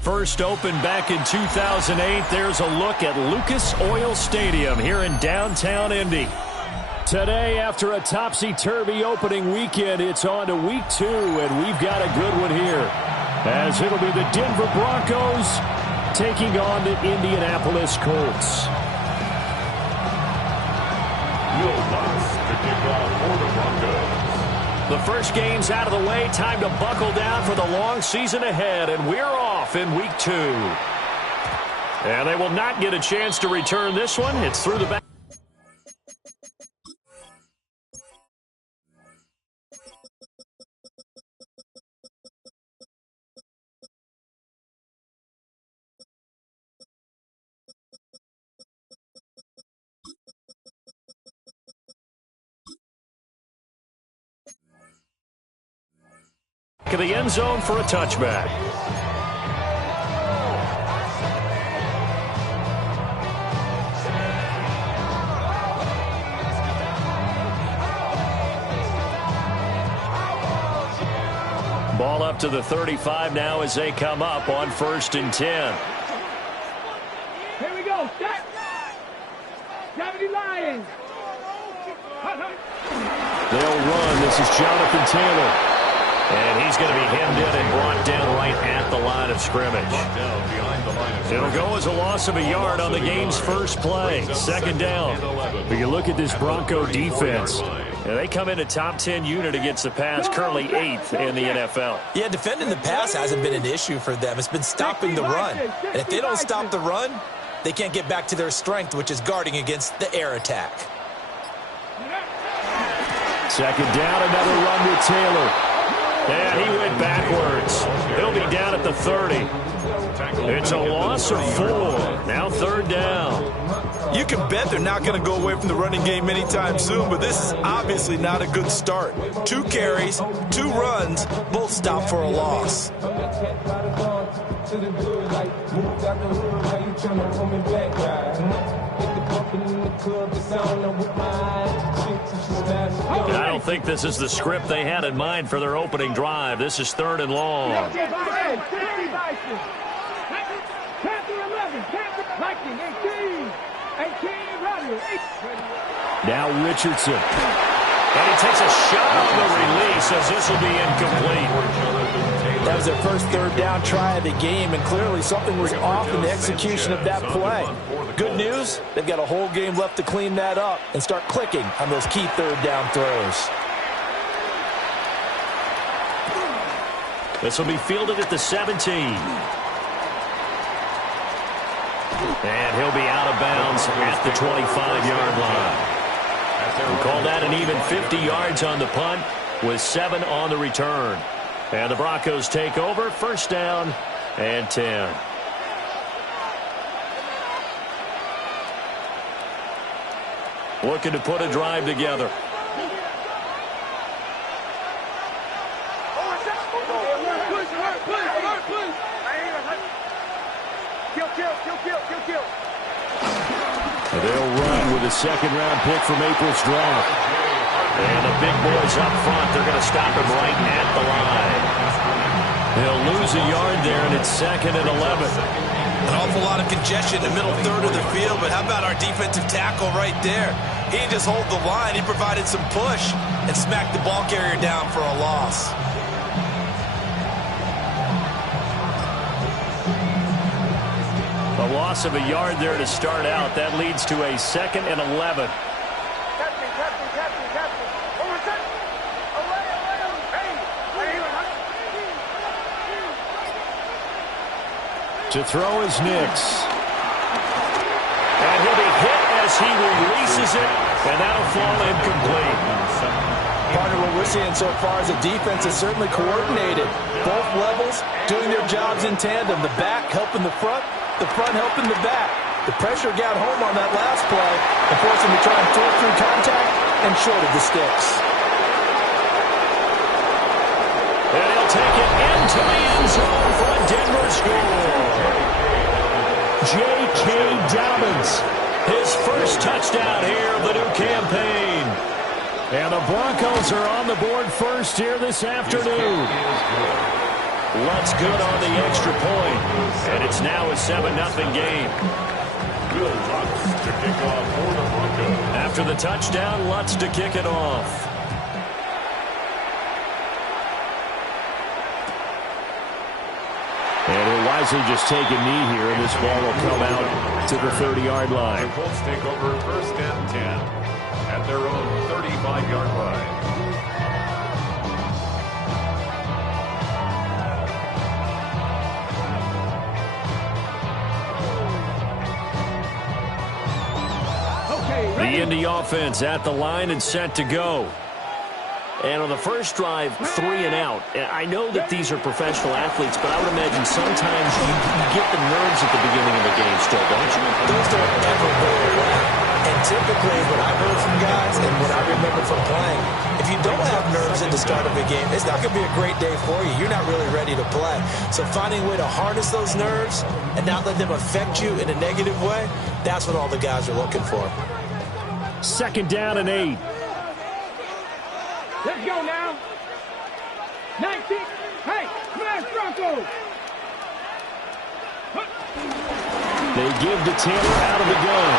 First opened back in 2008. There's a look at Lucas Oil Stadium here in downtown Indy. Today, after a topsy-turvy opening weekend, it's on to week 2, and we've got a good one here, as it'll be the Denver Broncos taking on the Indianapolis Colts. The first game's out of the way. Time to buckle down for the long season ahead, and we're off in week 2. And they will not get a chance to return this one. It's through the back. To the end zone for a touchback. Ball up to the 35 now as they come up on 1st and 10. Here we go. Step. Gravity Lions. They'll run. This is Jonathan Taylor. And he's going to be hemmed in and brought down right at the line of scrimmage. It'll go as a loss of a yard on the game's first play. 2nd down. But you look at this Bronco defense. And they come in a top 10 unit against the pass, currently 8th in the NFL. Yeah, defending the pass hasn't been an issue for them. It's been stopping the run. And if they don't stop the run, they can't get back to their strength, which is guarding against the air attack. 2nd down, another run with Taylor. And he went backwards. He'll be down at the 30. It's a loss of 4. Now 3rd down. You can bet they're not going to go away from the running game anytime soon, but this is obviously not a good start. 2 carries, 2 runs, both stop for a loss. I don't think this is the script they had in mind for their opening drive. This is 3rd and long. Now Richardson. And he takes a shot on the release as this will be incomplete. That was their first 3rd down try of the game, and clearly something was off in the execution of that play. Good news, they've got a whole game left to clean that up and start clicking on those key 3rd down throws. This will be fielded at the 17. And he'll be out of bounds at the 25-yard line. We call that an even 50 yards on the punt with 7 on the return. And the Broncos take over, 1st down and 10. Looking to put a drive together. They'll run with a 2nd-round pick from April's draft. And the big boys up front, they're going to stop him right at the line. They'll lose a yard there, and it's 2nd and 11. An awful lot of congestion in the middle 3rd of the field, but how about our defensive tackle right there? He didn't just hold the line, he provided some push and smacked the ball carrier down for a loss. A loss of a yard there to start out. That leads to a 2nd and 11. To throw is Nix. And he'll be hit as he releases it, and that'll fall incomplete. Partner, what we're seeing so far is the defense is certainly coordinated. Both levels doing their jobs in tandem. The back helping the front helping the back. The pressure got home on that last play and forced him to try and throw through contact and shorted the sticks. into the end zone for a Denver score. J.K. Dobbins, his first touchdown here of the new campaign. And the Broncos are on the board first here this afternoon. Lutz good on the extra point, and it's now a 7-0 game. After the touchdown, Lutz to kick it off. And he'll wisely just take a knee here, and this ball will come out to the 30-yard line. The Colts take over first and 10 at their own 35-yard line. The Indy offense at the line and set to go. And on the first drive, 3 and out. I know that these are professional athletes, but I would imagine sometimes you get the nerves at the beginning of a game still, don't you? Those don't ever go away. And typically, what I've heard from guys and what I remember from playing, if you don't have nerves at the start of a game, it's not going to be a great day for you. You're not really ready to play. So finding a way to harness those nerves and not let them affect you in a negative way, that's what all the guys are looking for. 2nd down and 8. Let's go now. 19. Hey, smash Broncos. They give to Taylor out of the gun.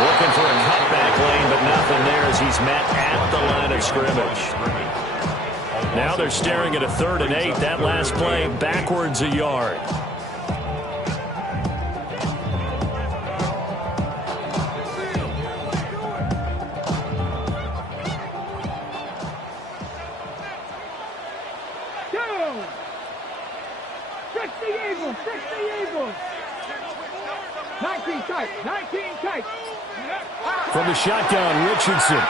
Looking for a cutback lane, but nothing there as he's met at the line of scrimmage. Now they're staring at a 3rd and 8. That last play backwards a yard. From the shotgun, Richardson.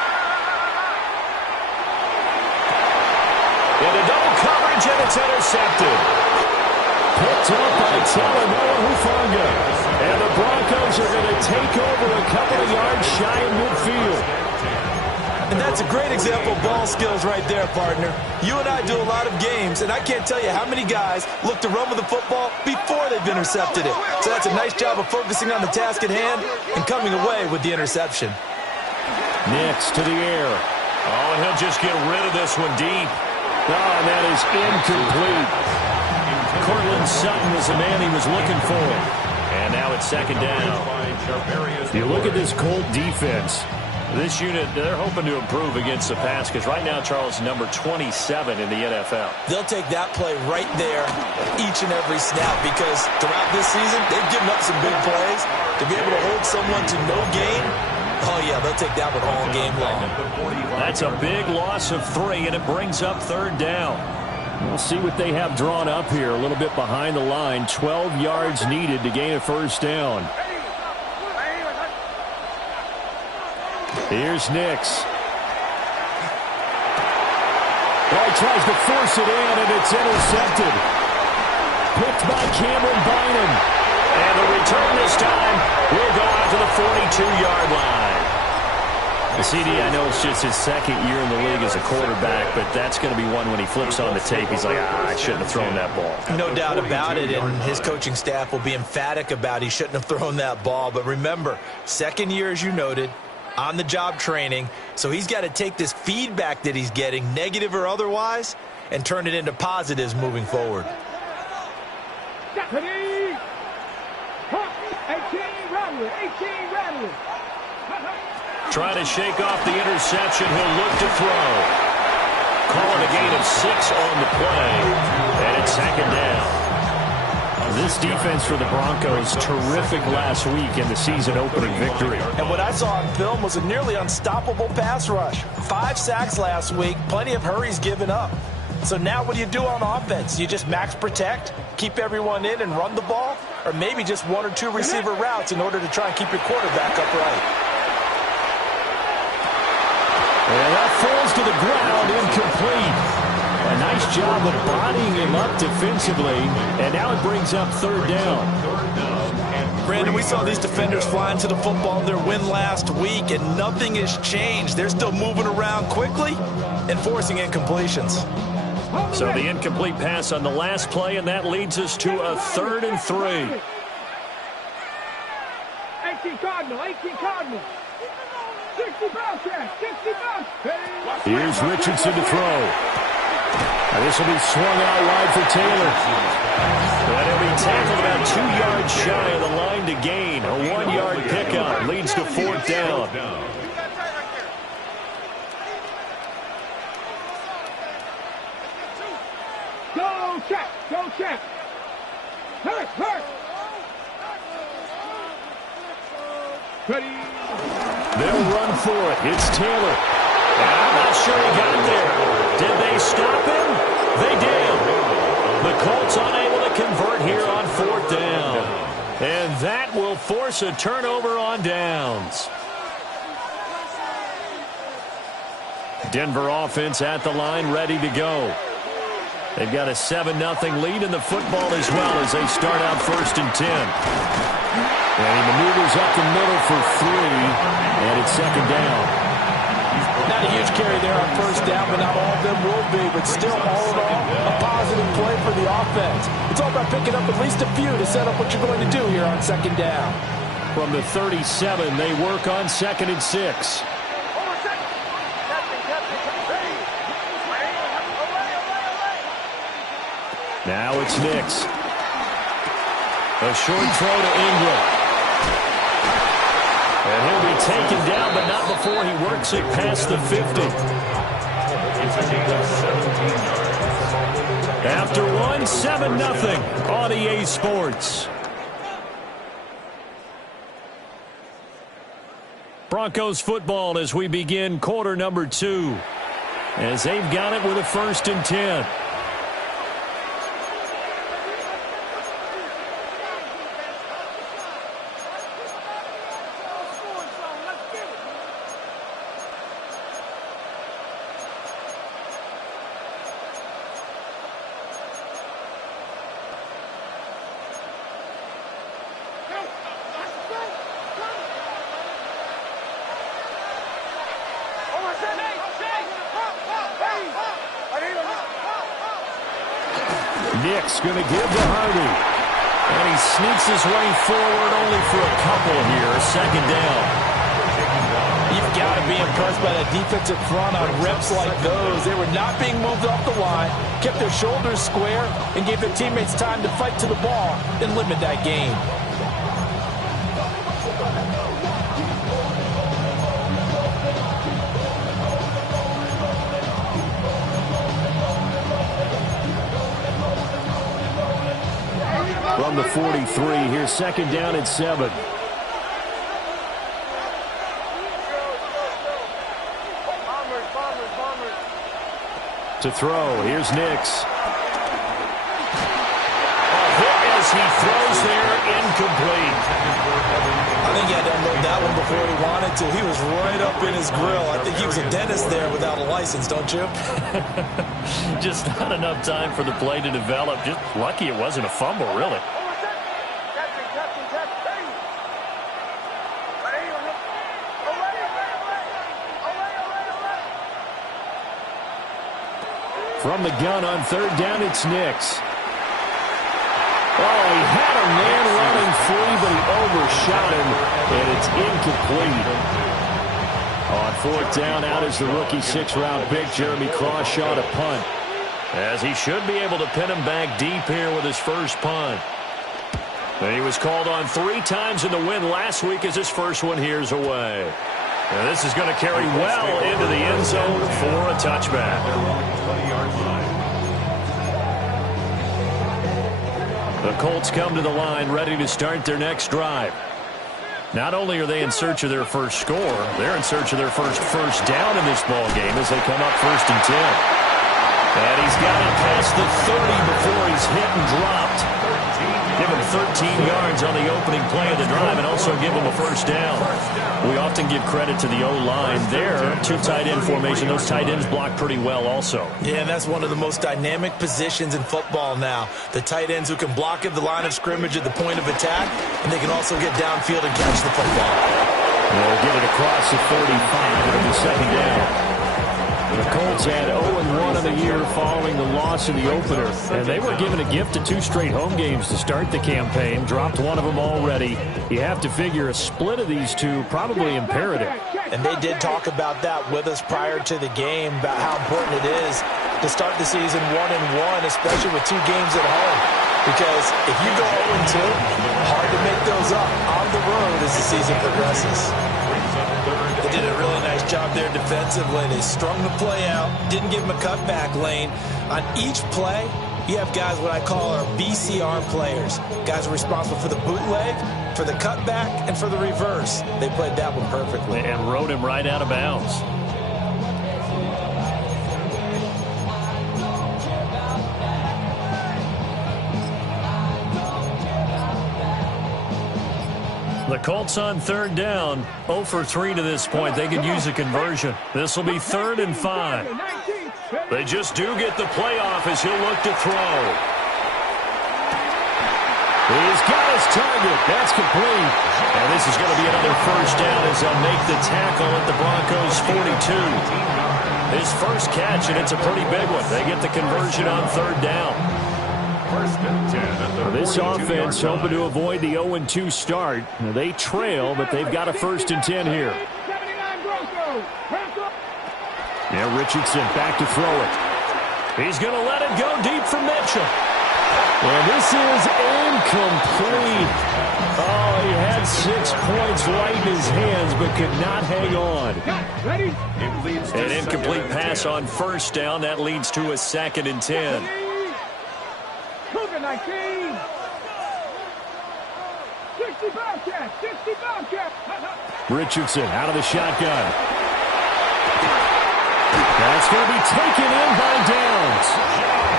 Into double coverage, and it's intercepted. Picked up by Talanoa Hufanga. And the Broncos are going to take over a couple of yards shy of midfield. And that's a great example of ball skills right there, partner. You and I do a lot of games, and I can't tell you how many guys look to run with the football before they've intercepted it. So that's a nice job of focusing on the task at hand and coming away with the interception. Nix to the air. Oh, and he'll just get rid of this one deep. Oh, and that is incomplete. Cortland Sutton was the man he was looking for. And now it's 2nd down. You look at this Colt defense. This unit, they're hoping to improve against the pass because right now, Charles, number 27 in the NFL. They'll take that play right there each and every snap because throughout this season, they've given up some big plays. To be able to hold someone to no gain, oh, yeah, they'll take that one all game long. That's a big loss of 3, and it brings up 3rd down. We'll see what they have drawn up here. A little bit behind the line. 12 yards needed to gain a 1st down. Here's Nix. Oh, he tries to force it in, and it's intercepted. Picked by Cameron Bynum. And the return this time will go out to the 42-yard line. The CD, I know it's just his 2nd year in the league as a quarterback, but that's going to be one when he flips on the tape. He's like, I shouldn't have thrown that ball. No doubt about it, and his coaching staff will be emphatic about he shouldn't have thrown that ball. But remember, 2nd year, as you noted, on-the-job training, so he's got to take this feedback that he's getting, negative or otherwise, and turn it into positives moving forward. 18 Rattler. Trying to shake off the interception. He'll look to throw. Calling a gain of 6 on the play, and it's 2nd down. This defense for the Broncos, terrific last week in the season-opening victory. And what I saw on film was a nearly unstoppable pass rush. 5 sacks last week, plenty of hurries given up. So now what do you do on offense? You just max protect, keep everyone in and run the ball, or maybe just 1 or 2 receiver routes in order to try and keep your quarterback upright. And that falls to the ground, incomplete. A nice job of bodying him up defensively, and now it brings up 3rd down. Brandon, we saw these defenders flying to the football in their win last week, and nothing has changed. They're still moving around quickly and forcing incompletions. So the incomplete pass on the last play, and that leads us to a 3rd and 3. 18 Cardinal, 18 Cardinal. 60 Bobcat, 60 Bobcat. Here's Richardson to throw. And this will be swung out wide for Taylor. And he'll be tackled about 2 yards shy of the line to gain. A 1-yard pickup leads to 4th down. Go check, go check. Hurt, hurt. Ready. They'll run for it. It's Taylor. And I'm not sure he got there. Did they stop him? They did. The Colts unable to convert here on 4th down. And that will force a turnover on downs. Denver offense at the line, ready to go. They've got a 7-0 lead in the football as well as they start out 1st and 10. And he maneuvers up the middle for 3, and it's 2nd down. Not a huge carry there on 1st down, but not all of them will be. But still, all in all, a positive play for the offense. It's all about picking up at least a few to set up what you're going to do here on 2nd down. From the 37, they work on 2nd and 6. Now it's Nix. A short throw to Ingram. And he'll be taken down, but not before he works it past the 50. After one, 7-0 on EA Sports. Broncos football as we begin quarter number 2. As they've got it with a 1st and 10. Nick's going to give to Hardy. And he sneaks his way forward only for a couple here. 2nd down. You've got to be impressed by that defensive front on reps like those. They were not being moved off the line, kept their shoulders square, and gave their teammates time to fight to the ball and limit that gain. From the 43, here's 2nd down and 7. To throw, here's Nix. A hit as he throws there, incomplete. I think he had to unload that one before he wanted to. He was right up in his grill. I think he was a dentist there without a license, don't you? Just not enough time for the play to develop. Just lucky it wasn't a fumble, really. From the gun on 3rd down, it's Nix. Oh, he had a man running free, but he overshot him, and it's incomplete. On 4th down, out is the rookie 6th-round pick, Jeremy Crawshaw, to punt. As he should be able to pin him back deep here with his first punt. And he was called on 3 times in the win last week as his first one here's away. And this is going to carry well into the end zone for a touchback. The Colts come to the line ready to start their next drive. Not only are they in search of their first score, they're in search of their first down in this ball game as they come up 1st and 10. And he's got it past the 30 before he's hit and dropped. Give him 13 yards on the opening play of the drive and also give him a first down. We often give credit to the O-line there. 2 tight end formation. Those tight ends block pretty well also. Yeah, and that's one of the most dynamic positions in football now. The tight ends who can block at the line of scrimmage at the point of attack, and they can also get downfield and catch the football. They'll get it across the 35. It'll be 2nd down. The Colts had 0-1 in the year following the loss in the opener, and they were given a gift of 2 straight home games to start the campaign. Dropped one of them already. You have to figure a split of these two probably imperative. And they did talk about that with us prior to the game, about how important it is to start the season 1-1, especially with 2 games at home. Because if you go 0-2, hard to make those up on the road as the season progresses. They did a really nice job there defensively. They strung the play out, didn't give them a cutback lane. On each play, you have guys what I call our BCR players. Guys are responsible for the bootleg, for the cutback, and for the reverse. They played that one perfectly. And rode him right out of bounds. The Colts on 3rd down, 0 for 3 to this point. They could use a conversion. This will be 3rd and 5. They just do get the playoff as he'll look to throw. He's got his target. That's complete. And this is going to be another first down as they'll make the tackle at the Broncos 42. His first catch, and it's a pretty big one. They get the conversion on 3rd down. This offense hoping to avoid the 0-2 start. They trail, but they've got a 1st and 10 here. Now Richardson back to throw it. He's going to let it go deep for Mitchell. And this is incomplete. Oh, he had 6 points right in his hands, but could not hang on. An incomplete pass on 1st down. That leads to a 2nd and 10. 19. 60 Bobcat. 60 Bobcat. Richardson out of the shotgun. That's going to be taken in by Downs.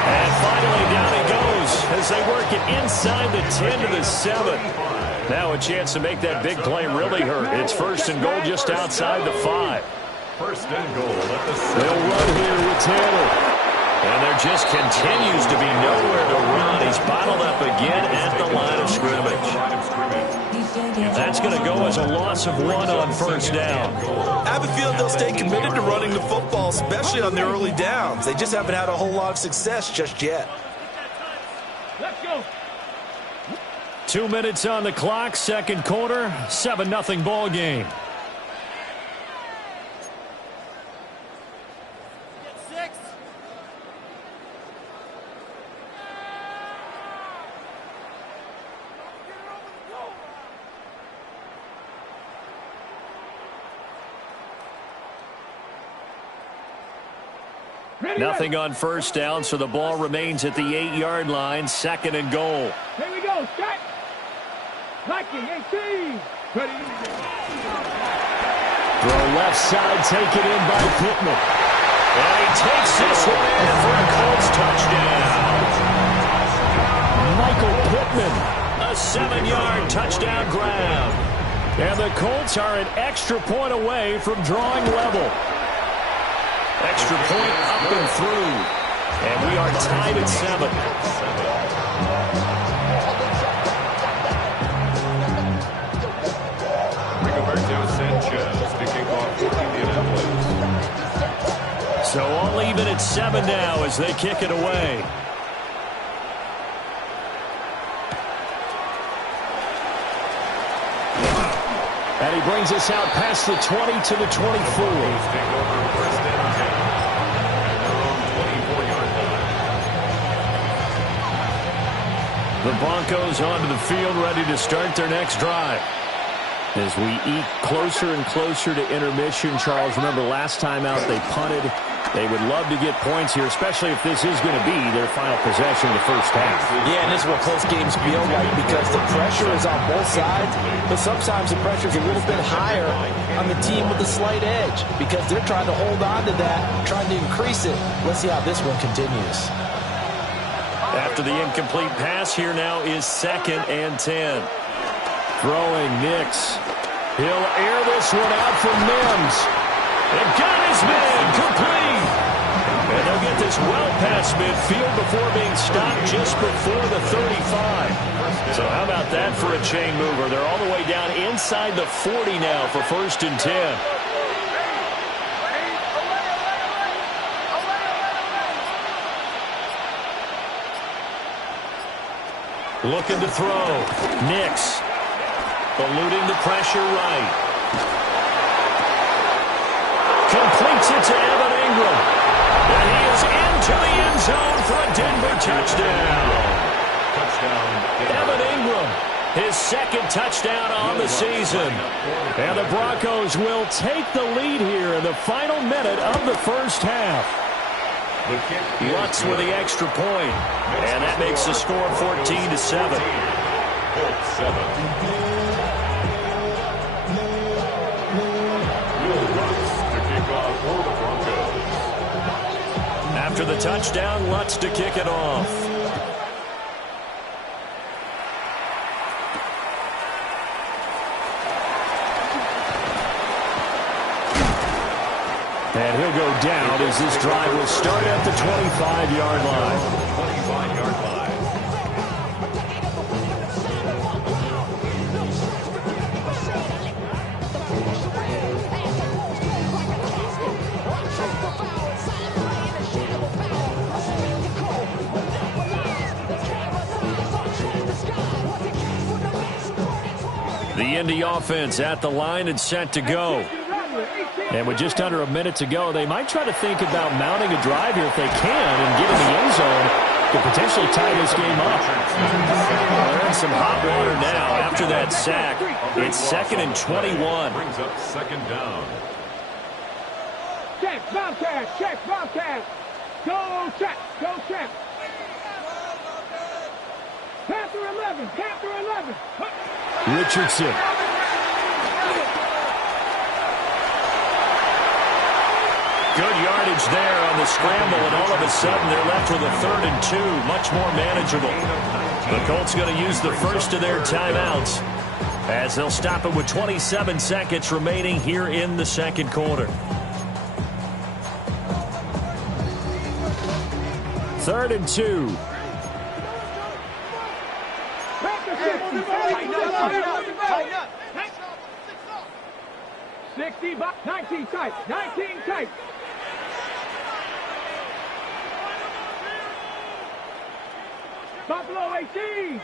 And finally down he goes as they work it inside the 10 to the 7. Now a chance to make that big play really hurt. It's 1st and goal just outside the 5. 1st and goal at the 7. They'll run here with Taylor. And there just continues to be nowhere to run. He's bottled up again at the line of scrimmage. That's going to go as a loss of 1 on 1st down. I have a feeling they'll stay committed to running the football, especially on their early downs. They just haven't had a whole lot of success just yet. Let's go. 2 minutes on the clock, 2nd quarter, 7-0 ball game. Nothing on 1st down, so the ball remains at the 8-yard line, 2nd and goal. Here we go, set. Liking 18. Ready. Throw left side, taken in by Pittman. And he takes this one in for a Colts touchdown. Michael Pittman, a 7-yard touchdown grab. And the Colts are an extra point away from drawing level. Extra point up and through. And we are tied at 7. Rigoberto Sanchez to kick off for Indianapolis. So all even at 7 now as they kick it away. And he brings us out past the 20 to the 24. The Broncos onto the field, ready to start their next drive. As we eat closer and closer to intermission, Charles, remember last time out they punted. They would love to get points here, especially if this is going to be their final possession of the first half. Yeah, and this is what close games feel like because the pressure is on both sides, but sometimes the pressure is a little bit higher on the team with a slight edge because they're trying to hold on to that, trying to increase it. Let's see how this one continues. After the incomplete pass, here now is 2nd and 10. Throwing Nix. He'll air this one out for Mims. And got his man complete. And they'll get this well past midfield before being stopped just before the 35. So how about that for a chain mover? They're all the way down inside the 40 now for 1st and 10. Looking to throw. Nix. Eluding the pressure right. Completes it to Evan Ingram. And he is into the end zone for a Denver touchdown. Evan Ingram, his second touchdown on the season. And the Broncos will take the lead here in the final minute of the first half. Lutz with the extra point. And that makes the score 14-7. After the touchdown, Lutz to kick it off. And he'll go down as this drive will start at the 25-yard line. 25-yard line. The Indy offense at the line and set to go. And with just under a minute to go, they might try to think about mounting a drive here if they can and get in the end zone to potentially tie this game up. They're in some hot water now after that sack. It's 2nd and 21. Brings up 2nd down. Check, Bobcat, check, Bobcat. Go check, go check. Panther 11, Panther 11. Richardson. Good yardage there on the scramble, and all of a sudden they're left with a 3rd and 2, much more manageable. The Colts going to use the first of their timeouts as they'll stop it with 27 seconds remaining here in the second quarter. 3rd and 2. 60, 19 tight, 19 tight. Buffalo 18.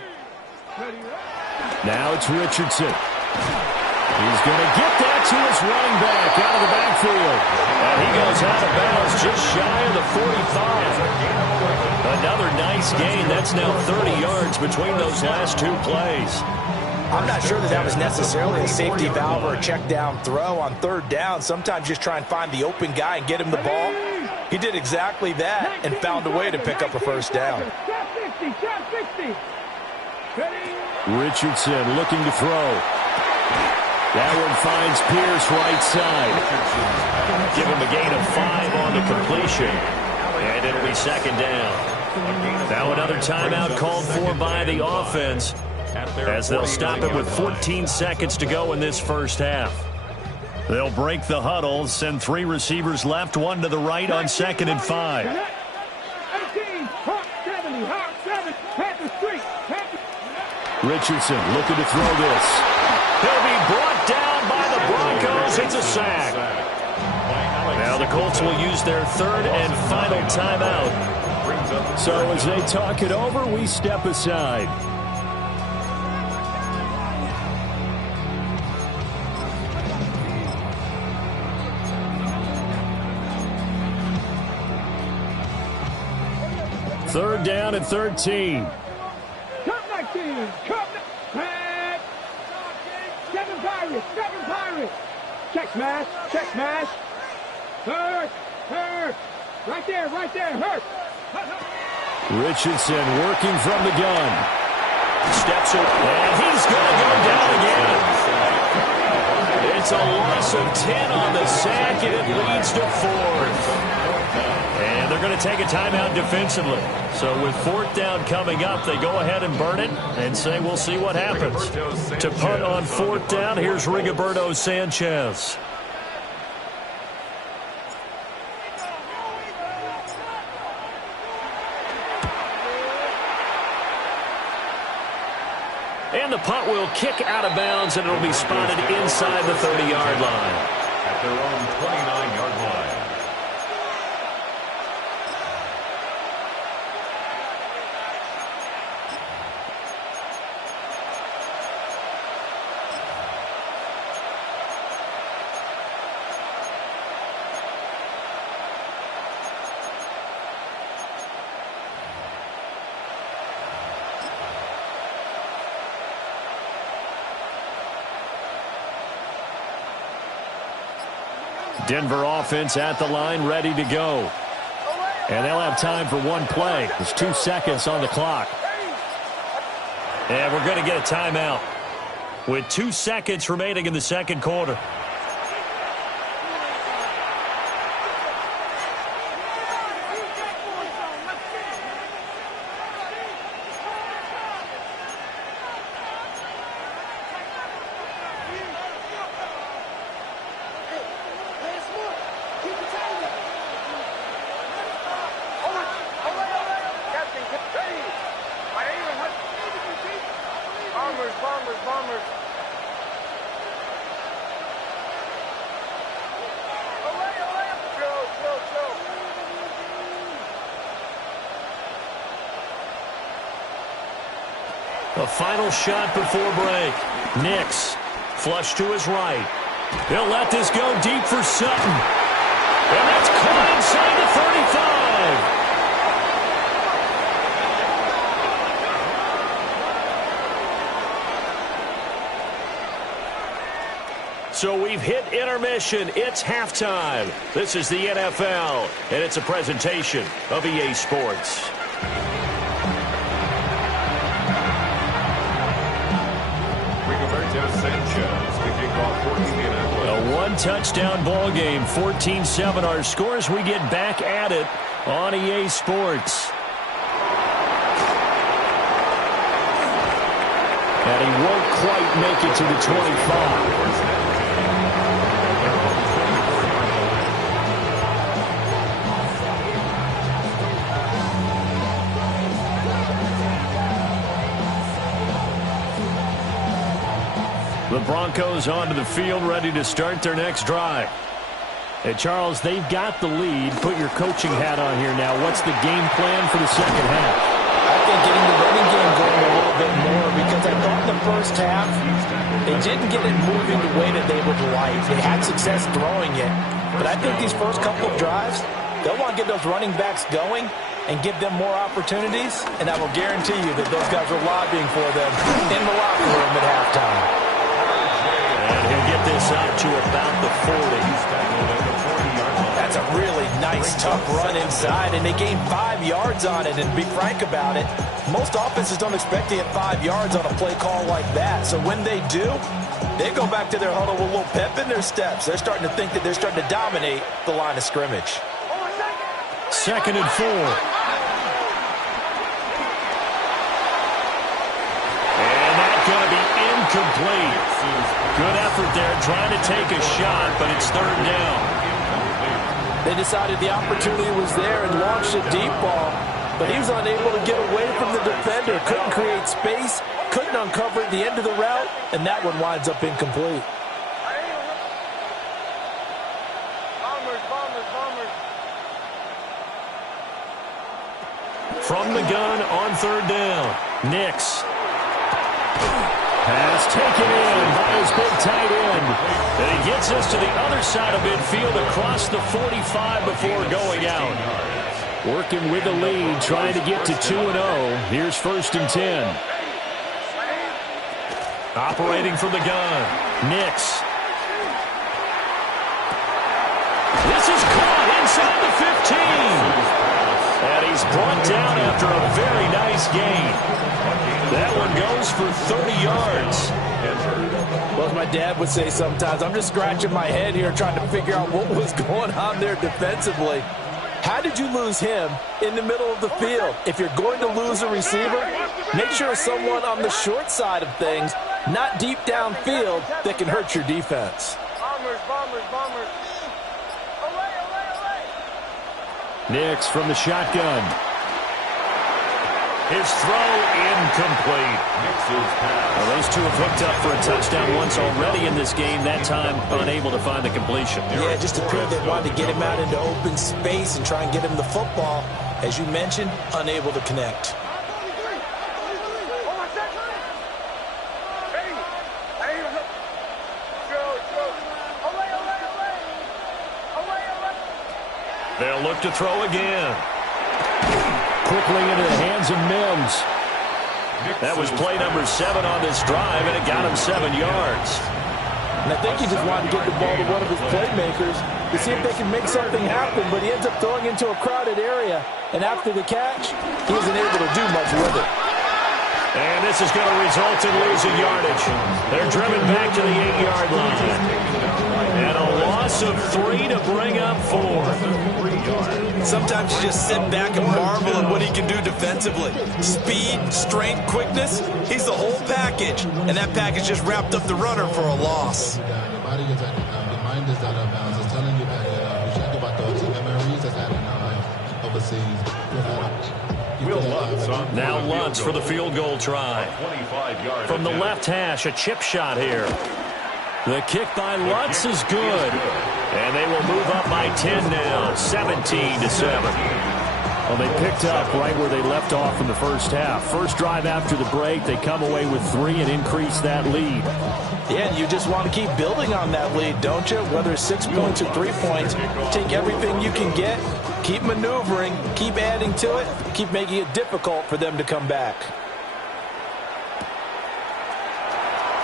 Now it's Richardson. He's going to get that to his running back out of the backfield. And he goes out of bounds just shy of the 45. Another nice gain. That's now 30 yards between those last two plays. I'm not sure that was necessarily a safety valve or a check down throw on 3rd down. Sometimes just try and find the open guy and get him the ball. He did exactly that and found a way to pick up a first down. Richardson looking to throw. That one finds Pierce right side. Give him a gain of 5 on the completion. And it'll be 2nd down. Now another timeout called for by the offense, as they'll stop it with 14 seconds to go in this first half. They'll break the huddle, send 3 receivers left, 1 to the right on 2nd and 5. Richardson looking to throw this. He'll be brought down by the Broncos. It's a sack. Now the Colts will use their 3rd and final timeout. So as they talk it over, we step aside. Third down and 13. Cup 19. Cup 19. 7 Pirates. 7 Pirates. Check smash. Check smash. Hurt. Hurt. Right there. Right there. Hurt. Richardson working from the gun. Steps up. And he's going to go down again. It's a loss of 10 on the sack, and it leads to 4th. And they're going to take a timeout defensively. So with 4th down coming up, they go ahead and burn it and say we'll see what happens. To punt on 4th down, here's Rigoberto Sanchez. And the punt will kick out of bounds, and it'll be spotted inside the 30-yard line. At their own 29-yard line. Denver offense at the line, ready to go. And they'll have time for one play. There's 2 seconds on the clock. And we're going to get a timeout with 2 seconds remaining in the second quarter. A final shot before break. Nix, flush to his right. He'll let this go deep for Sutton. And that's caught inside the 35. So we've hit intermission. It's halftime. This is the NFL, and it's a presentation of EA Sports. A one-touchdown ball game, 14-7 our scores. We get back at it on EA Sports. And he won't quite make it to the 25. The Broncos onto the field, ready to start their next drive. Hey, Charles, they've got the lead. Put your coaching hat on here now. What's the game plan for the second half? I think getting the running game going a little bit more, because I thought in the first half they didn't get it moving the way that they would like. They had success throwing it. But I think these first couple of drives, they'll want to get those running backs going and give them more opportunities. And I will guarantee you that those guys are lobbying for them in the locker room at halftime. And he'll get this out to about the 40. That's a really nice, tough run inside, and they gained 5 yards on it. And to be frank about it, most offenses don't expect to get 5 yards on a play call like that. So when they do, they go back to their huddle with a little pep in their steps. They're starting to think that they're starting to dominate the line of scrimmage. 2nd and 4. And that's going to be incomplete. Good effort there, trying to take a shot, but it's 3rd down. They decided the opportunity was there and launched a deep ball, but he was unable to get away from the defender, couldn't create space, couldn't uncover at the end of the route, and that one winds up incomplete. From the gun on 3rd down, Nix. Pass taken in by his big tight end. And he gets us to the other side of midfield across the 45 before going out. Working with the lead, trying to get to 2-0. Here's 1st and 10. Operating from the gun, Nix. This is caught inside the 15. And he's brought down after a very nice gain. That one goes for 30 yards. Well, as my dad would say sometimes, I'm just scratching my head here trying to figure out what was going on there defensively. How did you lose him in the middle of the field? If you're going to lose a receiver, make sure it's someone on the short side of things, not deep downfield, that can hurt your defense. Nix from the shotgun. His throw incomplete. Well, those two have hooked up for a touchdown once already in this game. That time unable to find the completion. Yeah, it just appeared they wanted to get him out into open space and try and get him the football. As you mentioned, unable to connect. They'll look to throw again. Quickly into the hands of Mims. That was play number 7 on this drive, and it got him 7 yards. And I think he just wanted to get the ball to one of his playmakers to see if they can make something happen, but he ends up throwing into a crowded area, and after the catch, he isn't able to do much with it. And this is going to result in losing yardage. They're driven back to the 8-yard line. And a loss of 3 to bring up 4. Sometimes you just sit back and marvel at what he can do defensively. Speed, strength, quickness, he's the whole package. And that package just wrapped up the runner for a loss. The body gets out of mind is out of bounds. It's telling you that we check about those memories that's happening overseas. Now Lutz for the field goal try. From the left hash, a chip shot here. The kick by Lutz is good. And they will move up by 10 now, 17-7. Well, they picked up right where they left off in the first half. First drive after the break, they come away with 3 and increase that lead. Yeah, you just want to keep building on that lead, don't you? Whether it's 6 points or 3 points, take everything you can get, keep maneuvering, keep adding to it, keep making it difficult for them to come back.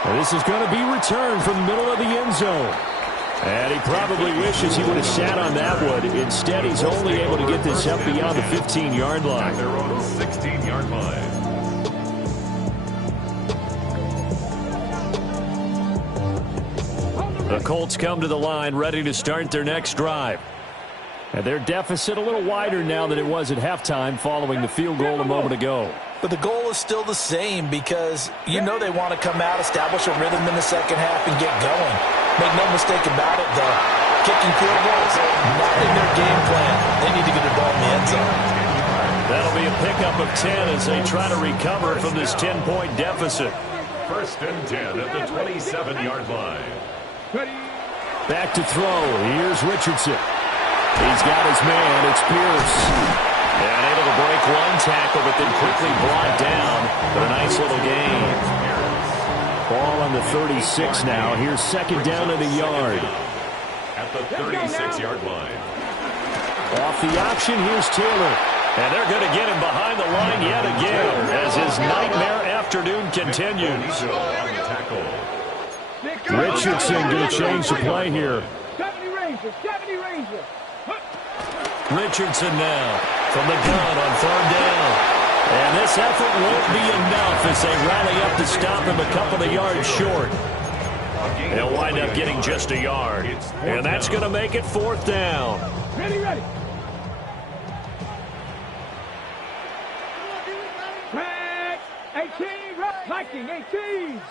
Well, this is going to be returned from the middle of the end zone. And he probably wishes he would have sat on that one. Instead, he's only able to get this up beyond the 15-yard line. Their own 16-yard line. The Colts come to the line ready to start their next drive. And their deficit a little wider now than it was at halftime following the field goal a moment ago. But the goal is still the same because you know they want to come out, establish a rhythm in the second half, and get going. Make no mistake about it, though. Kicking field goals, not in their game plan. They need to get the ball in the end zone. That'll be a pickup of 10 as they try to recover from this 10-point deficit. First and 10 at the 27-yard line. Back to throw. Here's Richardson. He's got his man. It's Pierce. And able to break one tackle, but then quickly brought down for a nice little gain. Ball on the 36 now. Here's second down and a yard. At the 36-yard line. Off the option, here's Taylor. And they're going to get him behind the line yet again as his nightmare afternoon continues. Richardson going to change the play here. 70 Ranger. Richardson now from the gun on third down. And this effort won't be enough as they rally up to stop him a couple of yards short. They'll wind up getting just a yard. And that's going to make it fourth down. Ready. Red, 18, Viking, 18.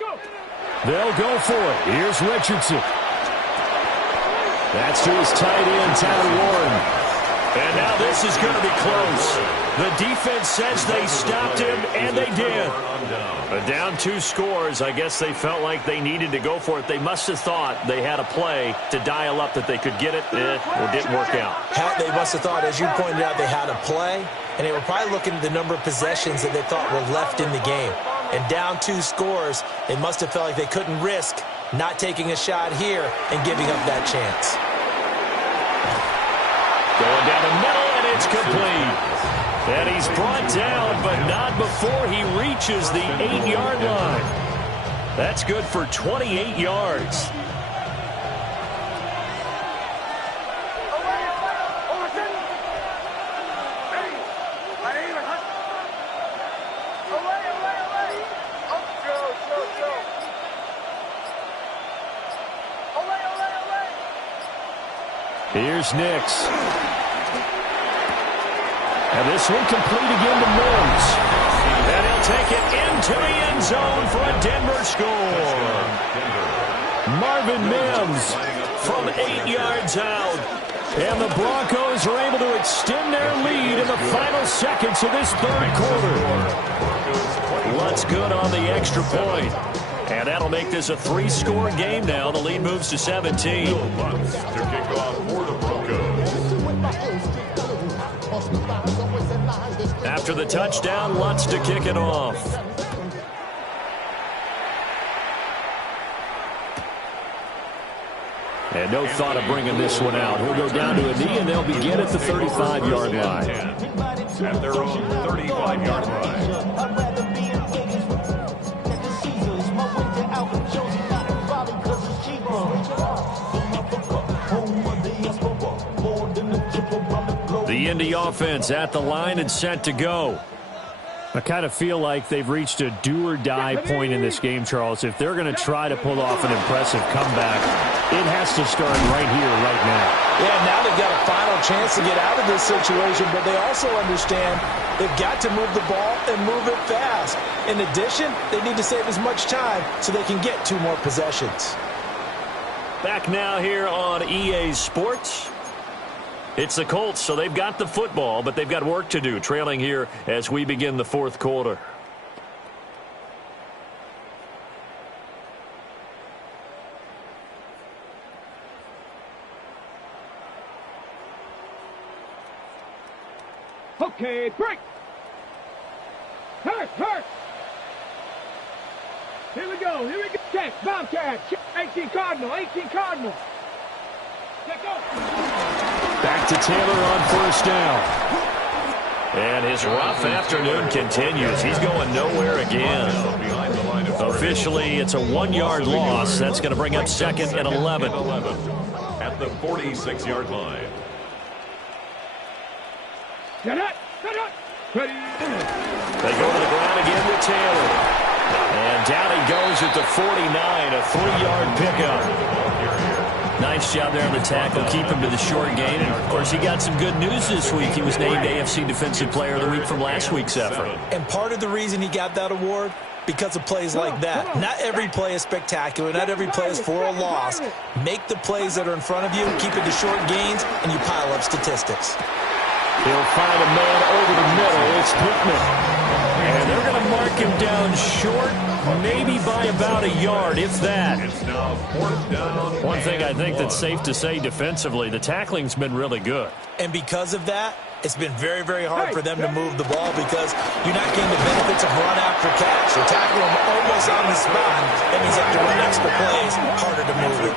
Go. They'll go for it. Here's Richardson. That's to his tight end, Tyler Warren. And now this is going to be close. The defense says they stopped him, and they did. But down 2 scores, I guess they felt like they needed to go for it. They must have thought they had a play to dial up that they could get it. It didn't work out. They must have thought, as you pointed out, they had a play, and they were probably looking at the number of possessions that they thought were left in the game. And down 2 scores, they must have felt like they couldn't risk not taking a shot here and giving up that chance. Going down the middle, and it's complete. And he's brought down, but not before he reaches the 8-yard line. That's good for 28 yards. Here's Nix. And this one complete again to Mims. And he'll take it into the end zone for a Denver score. Marvin Mims from 8 yards out. And the Broncos are able to extend their lead in the final seconds of this third quarter. Lutz good on the extra point. And that'll make this a 3-score game now. The lead moves to 17. Lutz to kick off for the Broncos. After the touchdown, Lutz to kick it off. And no thought of bringing this one out. He'll go down to a knee, and they'll begin at the 35-yard line. At their own 35-yard line. The Indy offense at the line and set to go. I kind of feel like they've reached a do-or-die point in this game, Charles. If they're going to try to pull off an impressive comeback, it has to start right here, right now. Yeah, now they've got a final chance to get out of this situation, but they also understand they've got to move the ball and move it fast. In addition, they need to save as much time so they can get 2 more possessions. Back now here on EA Sports. It's the Colts, so they've got the football, but they've got work to do, trailing here as we begin the 4th quarter. Okay, break. Hurt. Here we go. Check, Bobcat. 18 Cardinal. Check go. Back to Taylor on 1st down. And his rough afternoon continues. He's going nowhere again. Officially, it's a 1-yard loss. That's going to bring up 2nd and 11. At the 46-yard line. Get it. Ready. They go to the ground again with Taylor. And down he goes at the 49, a 3-yard pickup. Nice job there on the tackle, keep him to the short gain. And, of course, he got some good news this week. He was named AFC Defensive Player of the Week from last week's effort. And part of the reason he got that award, because of plays like that. Not every play is spectacular. Not every play is for a loss. Make the plays that are in front of you, keep it to short gains, and you pile up statistics. He'll find a man over the middle. It's Pittman. And they're going to mark him down short, maybe by about a yard, if that. One thing I think that's safe to say defensively, the tackling's been really good. And because of that, it's been very, very hard for them to move the ball because you're not getting the benefits of run after catch. You're tackling him almost on the spot. That means you have to run extra plays, harder to move it.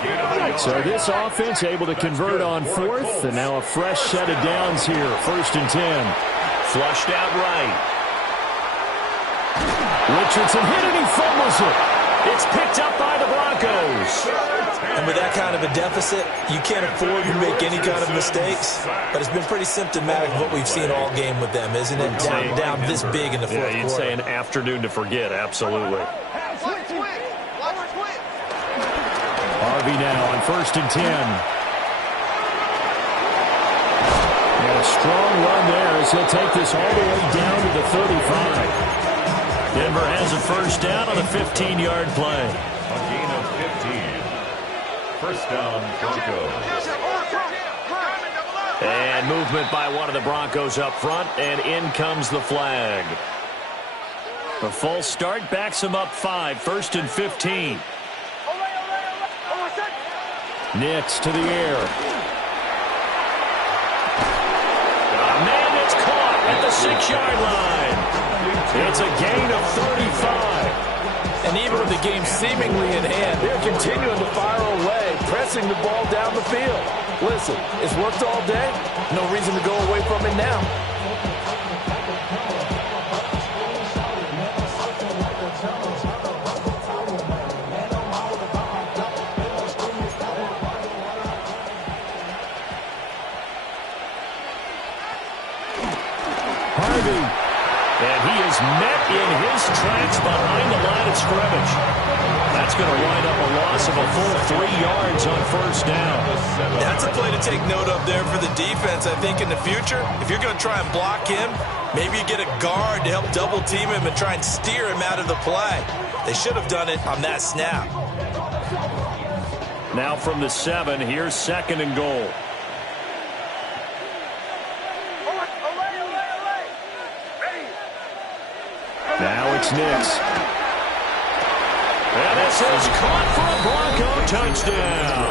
So this offense able to convert on 4th, and now a fresh set of downs here. 1st and 10. Flushed out right. Richardson hit it, he fumbles it. It's picked up by the Broncos. And with that kind of a deficit, you can't afford to make any kind of mistakes. But it's been pretty symptomatic of what we've seen all game with them, isn't it? Down this big in the 4th quarter. You'd say an afternoon to forget, absolutely. Harvey now on 1st and 10. And a strong run there as he'll take this all the way down to the 35. Denver has a 1st down on a 15-yard play. A gain of 15. 1st down, Broncos. And movement by one of the Broncos up front, and in comes the flag. A false start backs him up 5, 1st and 15. Nix to the air. A man that's caught at the 6-yard line. It's a gain of 35. And even with the game seemingly in hand, they're continuing to fire away, pressing the ball down the field. Listen, it's worked all day. No reason to go away from it now. Harvey. And he is met in his tracks behind the line of scrimmage. That's going to wind up a loss of a full 3 yards on 1st down. That's a play to take note of there for the defense. I think in the future, if you're going to try and block him, maybe you get a guard to help double team him and try and steer him out of the play. They should have done it on that snap. Now from the 7, here's 2nd and goal. Now it's Nix. And this is caught for a Bronco touchdown.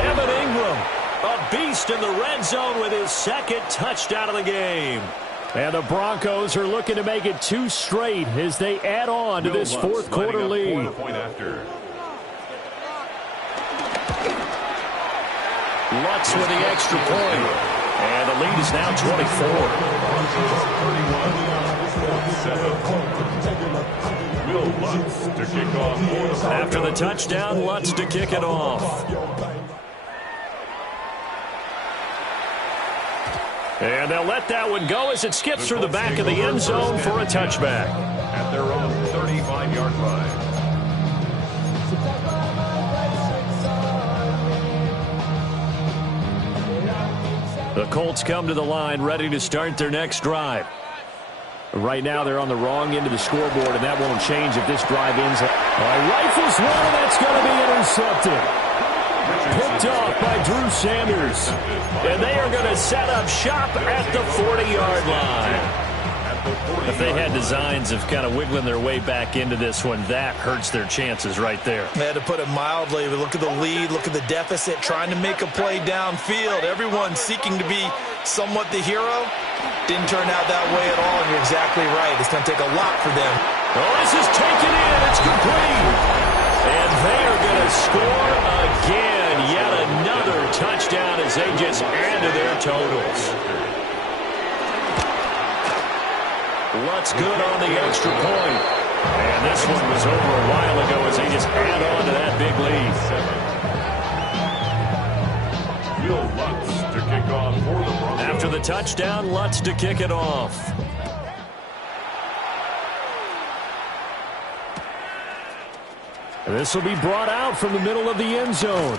Evan Ingram, a beast in the red zone with his 2nd touchdown of the game. And the Broncos are looking to make it 2 straight as they add on to this 4th quarter lead. Lutz with the extra point. And the lead is now 24. Will Lutz to kick off. After the touchdown, Lutz to kick it off. And they'll let that one go as it skips through the back of the end zone for a touchback. At their own 35-yard line. The Colts come to the line ready to start their next drive. Right now they're on the wrong end of the scoreboard, and that won't change if this drive ends. Rifles one, and that's going to be intercepted. Picked off by Drew Sanders. And they are going to set up shop at the 40-yard line. If they had designs of kind of wiggling their way back into this one, that hurts their chances right there. They had to put it mildly. Look at the lead, look at the deficit, trying to make a play downfield. Everyone seeking to be somewhat the hero. Didn't turn out that way at all, and you're exactly right. It's going to take a lot for them. Oh, this is taken in. It's complete. And they are going to score again. Yet another touchdown as they just add to their totals. Lutz good on the extra point. And this one was over a while ago as they just add on to that big lead. Will Lutz to kick off for the Broncos. After the touchdown, Lutz to kick it off. This will be brought out from the middle of the end zone.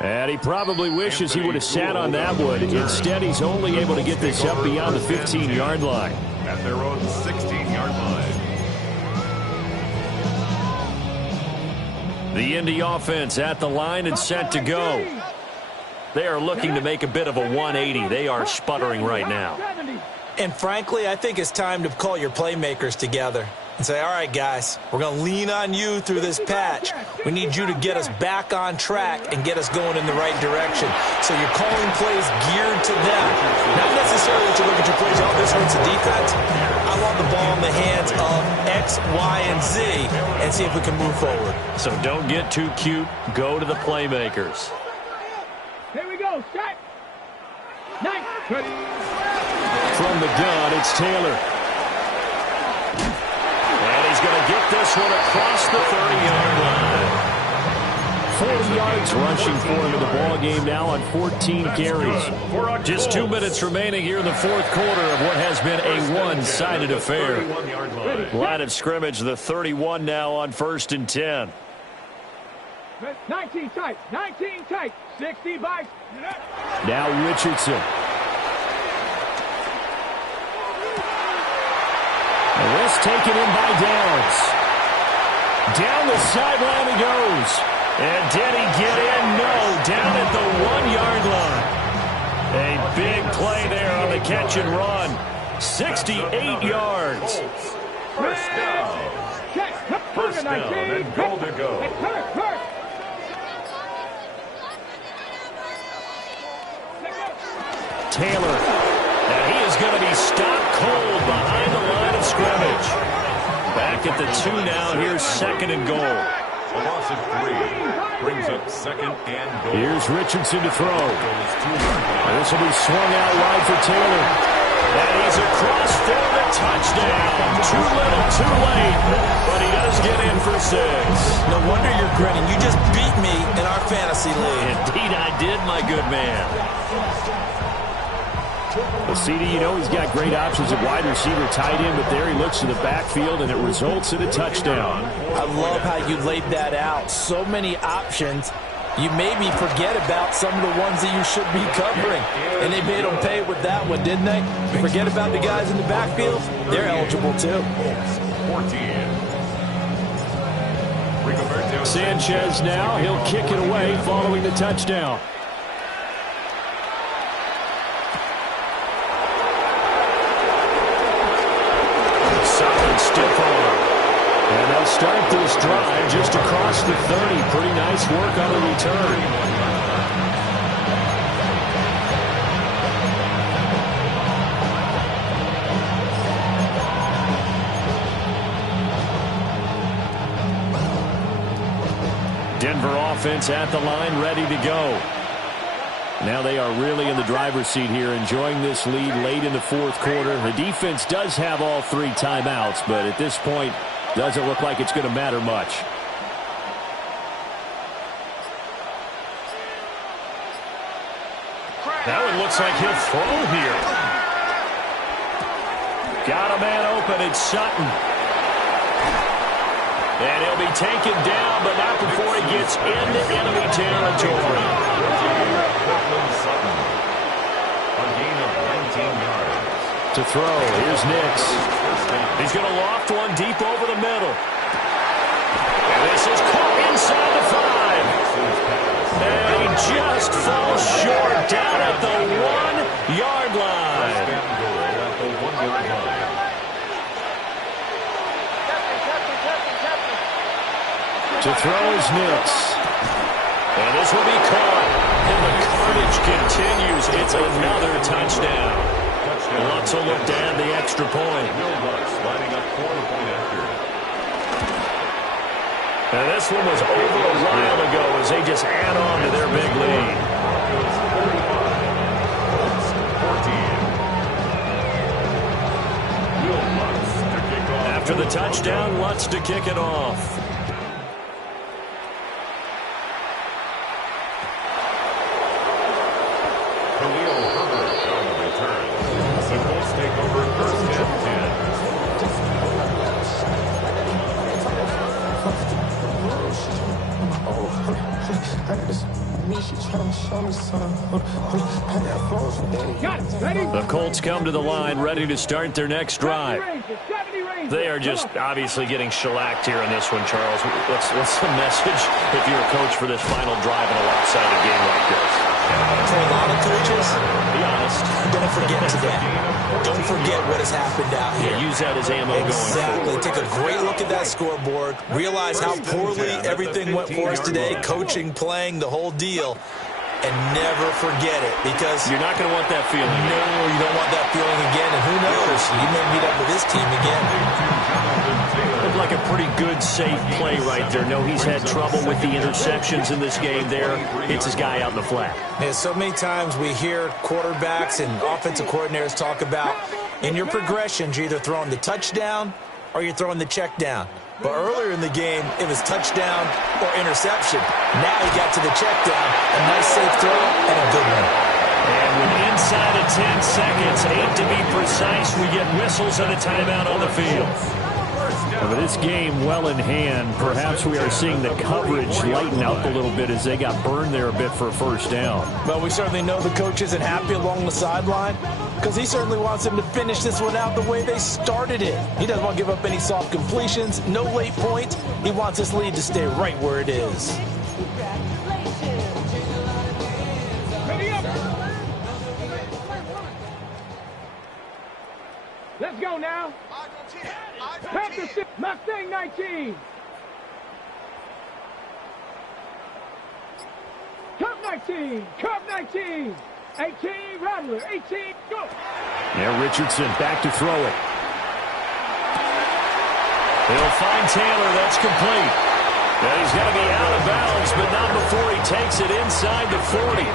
And he probably wishes he would have sat on that one. Instead, he's only able to get this up beyond the 15-yard line. At their own 16-yard line. The Indy offense at the line and set to go. They are looking to make a bit of a 180. They are sputtering right now. And frankly, I think it's time to call your playmakers together and say, all right, guys, we're going to lean on you through this patch. We need you to get us back on track and get us going in the right direction. So you're calling plays geared to them. Not necessarily that you look at your plays, oh, this hurts the defense. I want the ball in the hands of X, Y, and Z and see if we can move forward. So don't get too cute. Go to the playmakers. Here we go. Start. Nice. From the gun, it's Taylor. And he's going to get this one across the 30-yard line. 40 yards rushing for him in the ball game now on 14 carries. Just 2 minutes remaining here in the fourth quarter of what has been a one-sided affair. Line of scrimmage, the 31 now on 1st and 10. 19 tight. 19 tight. 60 by. Now Richardson. And this taken in by Downs. Down the sideline he goes. And did he get in? No. Down at the 1-yard line. A big play there on the catch and run. 68 yards. First down. First down and goal to go. Taylor. And he is going to be stopped cold behind the line of scrimmage. Back at the 2 now. Here's 2nd and goal. A loss of 3 brings up 2nd and goal. Here's Richardson to throw. This will be swung out wide for Taylor. And he's across for the touchdown. Too little, too late. But he does get in for 6. No wonder you're grinning. You just beat me in our fantasy league. Indeed I did, my good man. Well, CD, you know he's got great options at wide receiver, tight end, but there he looks to the backfield, and it results in a touchdown. I love how you laid that out. So many options. You maybe forget about some of the ones that you should be covering. And they made them pay with that one, didn't they? Forget about the guys in the backfield. They're eligible, too. 14. Sanchez now. He'll kick it away following the touchdown. Stiff arm. And they'll start this drive just across the 30. Pretty nice work on the return. Denver offense at the line, ready to go. Now they are really in the driver's seat here, enjoying this lead late in the fourth quarter. The defense does have all 3 timeouts, but at this point, doesn't look like it's going to matter much. That one looks like he'll throw here. Got a man open. It's Sutton. And he'll be taken down, but not before he gets into enemy territory. A gain of 19 yards. To throw, here's Nix. He's going to loft one deep over the middle. And this is caught inside the 5. And he just falls short down at the 1-yard line. To throw is Nix. And this will be caught. And the carnage continues. It's another touchdown. Lutz will look to add the extra point. Lining up for the point after. And this one was over a while ago as they just add on to their big lead. 14. After the touchdown, Lutz to kick it off. The Colts come to the line ready to start their next drive. They are just obviously getting shellacked here in this one, Charles. What's the message if you're a coach for this final drive in a lopsided game like this? For a lot of coaches, Be honest. don't forget today. Don't forget what has happened out here. Yeah, use that as ammo going forward. Take a great look at that scoreboard. Realize how poorly everything went for us today. Coaching, playing, the whole deal. And never forget it, because You're not going to want that feeling. no, you don't want that feeling again. And who knows? You may meet up with this team again. Looked like a pretty good, safe play right there. No, he's had trouble with the interceptions in this game there. Hits his guy out in the flat. Yeah, so many times we hear quarterbacks and offensive coordinators talk about in your progressions, you're either throwing the touchdown or you're throwing the check down. But earlier in the game, it was touchdown or interception. Now he got to the check down. A nice safe throw and a good one. And with inside of 10 seconds, 8 to be precise, we get whistles and a timeout on the field. With this game well in hand, perhaps we are seeing the coverage lighten up a little bit as they got burned there a bit for a first down. Well, we certainly know the coach isn't happy along the sideline because he certainly wants them to finish this one out the way they started it. He doesn't want to give up any soft completions, no late points. He wants this lead to stay right where it is. Let's go now. Panther 6, Mustang 19. Cup 19, Cup 19. 18, Rattler, 18, go. Now Richardson back to throw it. He'll find Taylor. That's complete. Now he's got to be out of bounds, but not before he takes it inside the 40.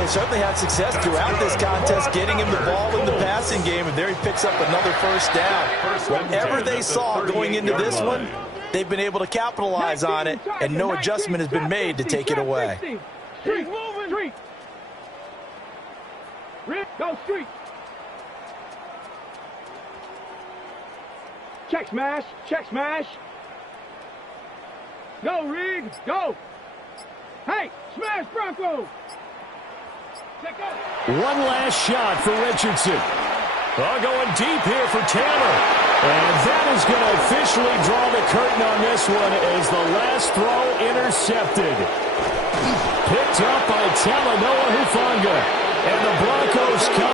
They certainly had success throughout this contest, getting him the ball in the passing game, and there he picks up another first down. Whatever they saw going into this one, they've been able to capitalize on it, and no adjustment has been made to take it away. Street, moving. Street. Rip, go street. Check smash, check smash. Go, Rig, go. Hey, smash Broncos. One last shot for Richardson. Going deep here for Taylor. And that is going to officially draw the curtain on this one as the last throw intercepted. Picked up by Talanoa Hufanga. And the Broncos come